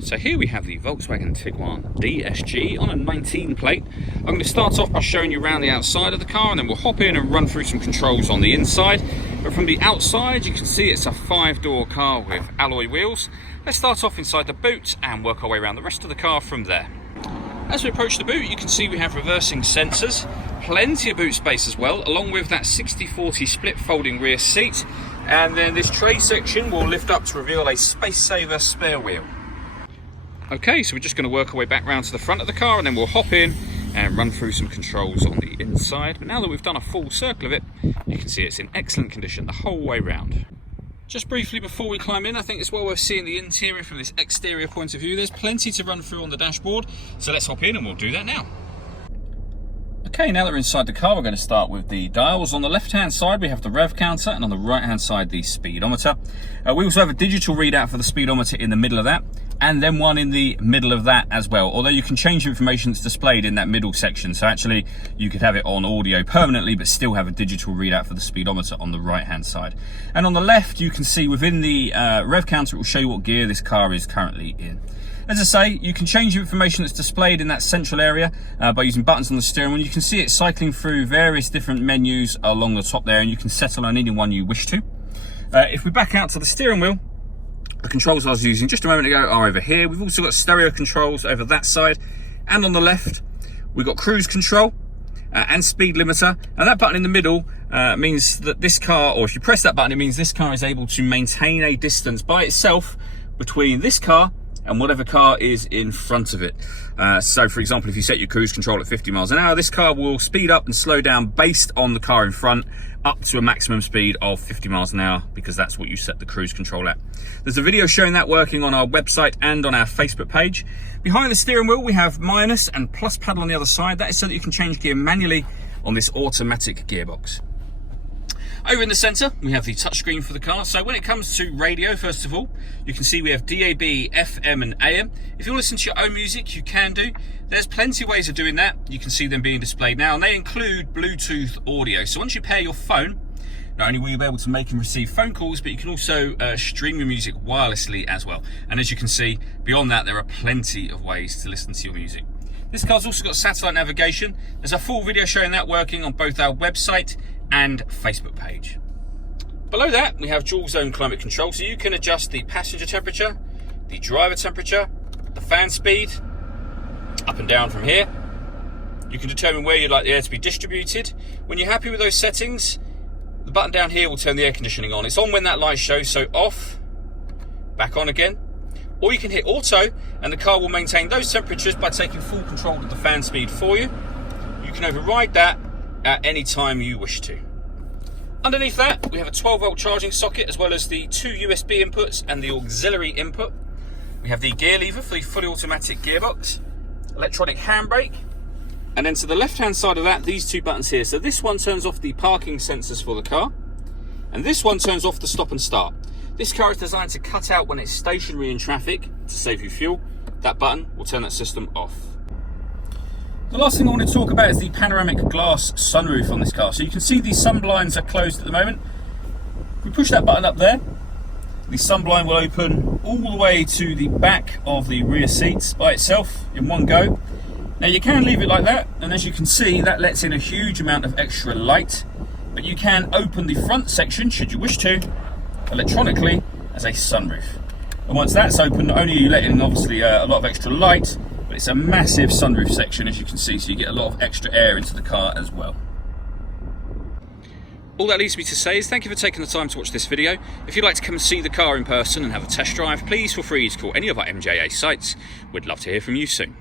So here we have the Volkswagen Tiguan DSG on a 19 plate. I'm going to start off by showing you around the outside of the car, and then we'll hop in and run through some controls on the inside. But from the outside you can see it's a 5-door car with alloy wheels. Let's start off inside the boot and work our way around the rest of the car from there. As we approach the boot, you can see we have reversing sensors, plenty of boot space as well, along with that 60/40 split folding rear seat. And then this tray section will lift up to reveal a space saver spare wheel. Okay, so we're just going to work our way back round to the front of the car, and then we'll hop in and run through some controls on the inside. But now that we've done a full circle of it, you can see it's in excellent condition the whole way round. Just briefly before we climb in, I think it's well worth seeing the interior from this exterior point of view. There's plenty to run through on the dashboard, so let's hop in and we'll do that now. Okay, now that we're inside the car, we're going to start with the dials. On the left-hand side, we have the rev counter, and on the right-hand side, the speedometer. We also have a digital readout for the speedometer in the middle of that, and then one in the middle of that as well. Although you can change the information that's displayed in that middle section. So actually, you could have it on audio permanently, but still have a digital readout for the speedometer on the right-hand side. And on the left, you can see within the rev counter, it will show you what gear this car is currently in. As I say, you can change the information that's displayed in that central area by using buttons on the steering wheel. You can see it cycling through various different menus along the top there, and you can settle on any one you wish to. If we back out to the steering wheel, the controls I was using just a moment ago are over here. We've also got stereo controls over that side, and on the left, we've got cruise control and speed limiter. And that button in the middle means that this car, or if you press that button, it means this car is able to maintain a distance by itself between this car and whatever car is in front of it. So for example, if you set your cruise control at 50 miles an hour, this car will speed up and slow down based on the car in front up to a maximum speed of 50 miles an hour, because that's what you set the cruise control at. There's a video showing that working on our website and on our Facebook page. Behind the steering wheel, we have minus and plus pedal on the other side. That is so that you can change gear manually on this automatic gearbox. Over in the centre, we have the touchscreen for the car. So when it comes to radio, first of all, you can see we have DAB, FM and AM. If you listen to your own music, you can do. There's plenty of ways of doing that. You can see them being displayed now, and they include Bluetooth audio. So once you pair your phone, not only will you be able to make and receive phone calls, but you can also stream your music wirelessly as well. And as you can see, beyond that, there are plenty of ways to listen to your music. This car's also got satellite navigation. There's a full video showing that working on both our website and Facebook page. Below that, we have dual zone climate control, so you can adjust the passenger temperature, the driver temperature, the fan speed, up and down from here. You can determine where you'd like the air to be distributed. When you're happy with those settings, the button down here will turn the air conditioning on. It's on when that light shows, so off, back on again. Or you can hit auto, and the car will maintain those temperatures by taking full control of the fan speed for you. You can override that at any time you wish to. Underneath that, we have a 12-volt charging socket, as well as the 2 USB inputs and the auxiliary input. We have the gear lever for the fully automatic gearbox, electronic handbrake, and then to the left-hand side of that, these two buttons here. So this one turns off the parking sensors for the car, and this one turns off the stop and start. This car is designed to cut out when it's stationary in traffic to save you fuel. That button will turn that system off. The last thing I want to talk about is the panoramic glass sunroof on this car. So you can see these sun blinds are closed at the moment. If we push that button up there, the sun blind will open all the way to the back of the rear seats by itself in one go. Now you can leave it like that, and as you can see, that lets in a huge amount of extra light. But you can open the front section, should you wish to, electronically as a sunroof. And once that's open, not only are you letting in obviously a lot of extra light, but it's a massive sunroof section, as you can see, so you get a lot of extra air into the car as well. All that leaves me to say is thank you for taking the time to watch this video. If you'd like to come and see the car in person and have a test drive, please feel free to call any of our MJA sites. We'd love to hear from you soon.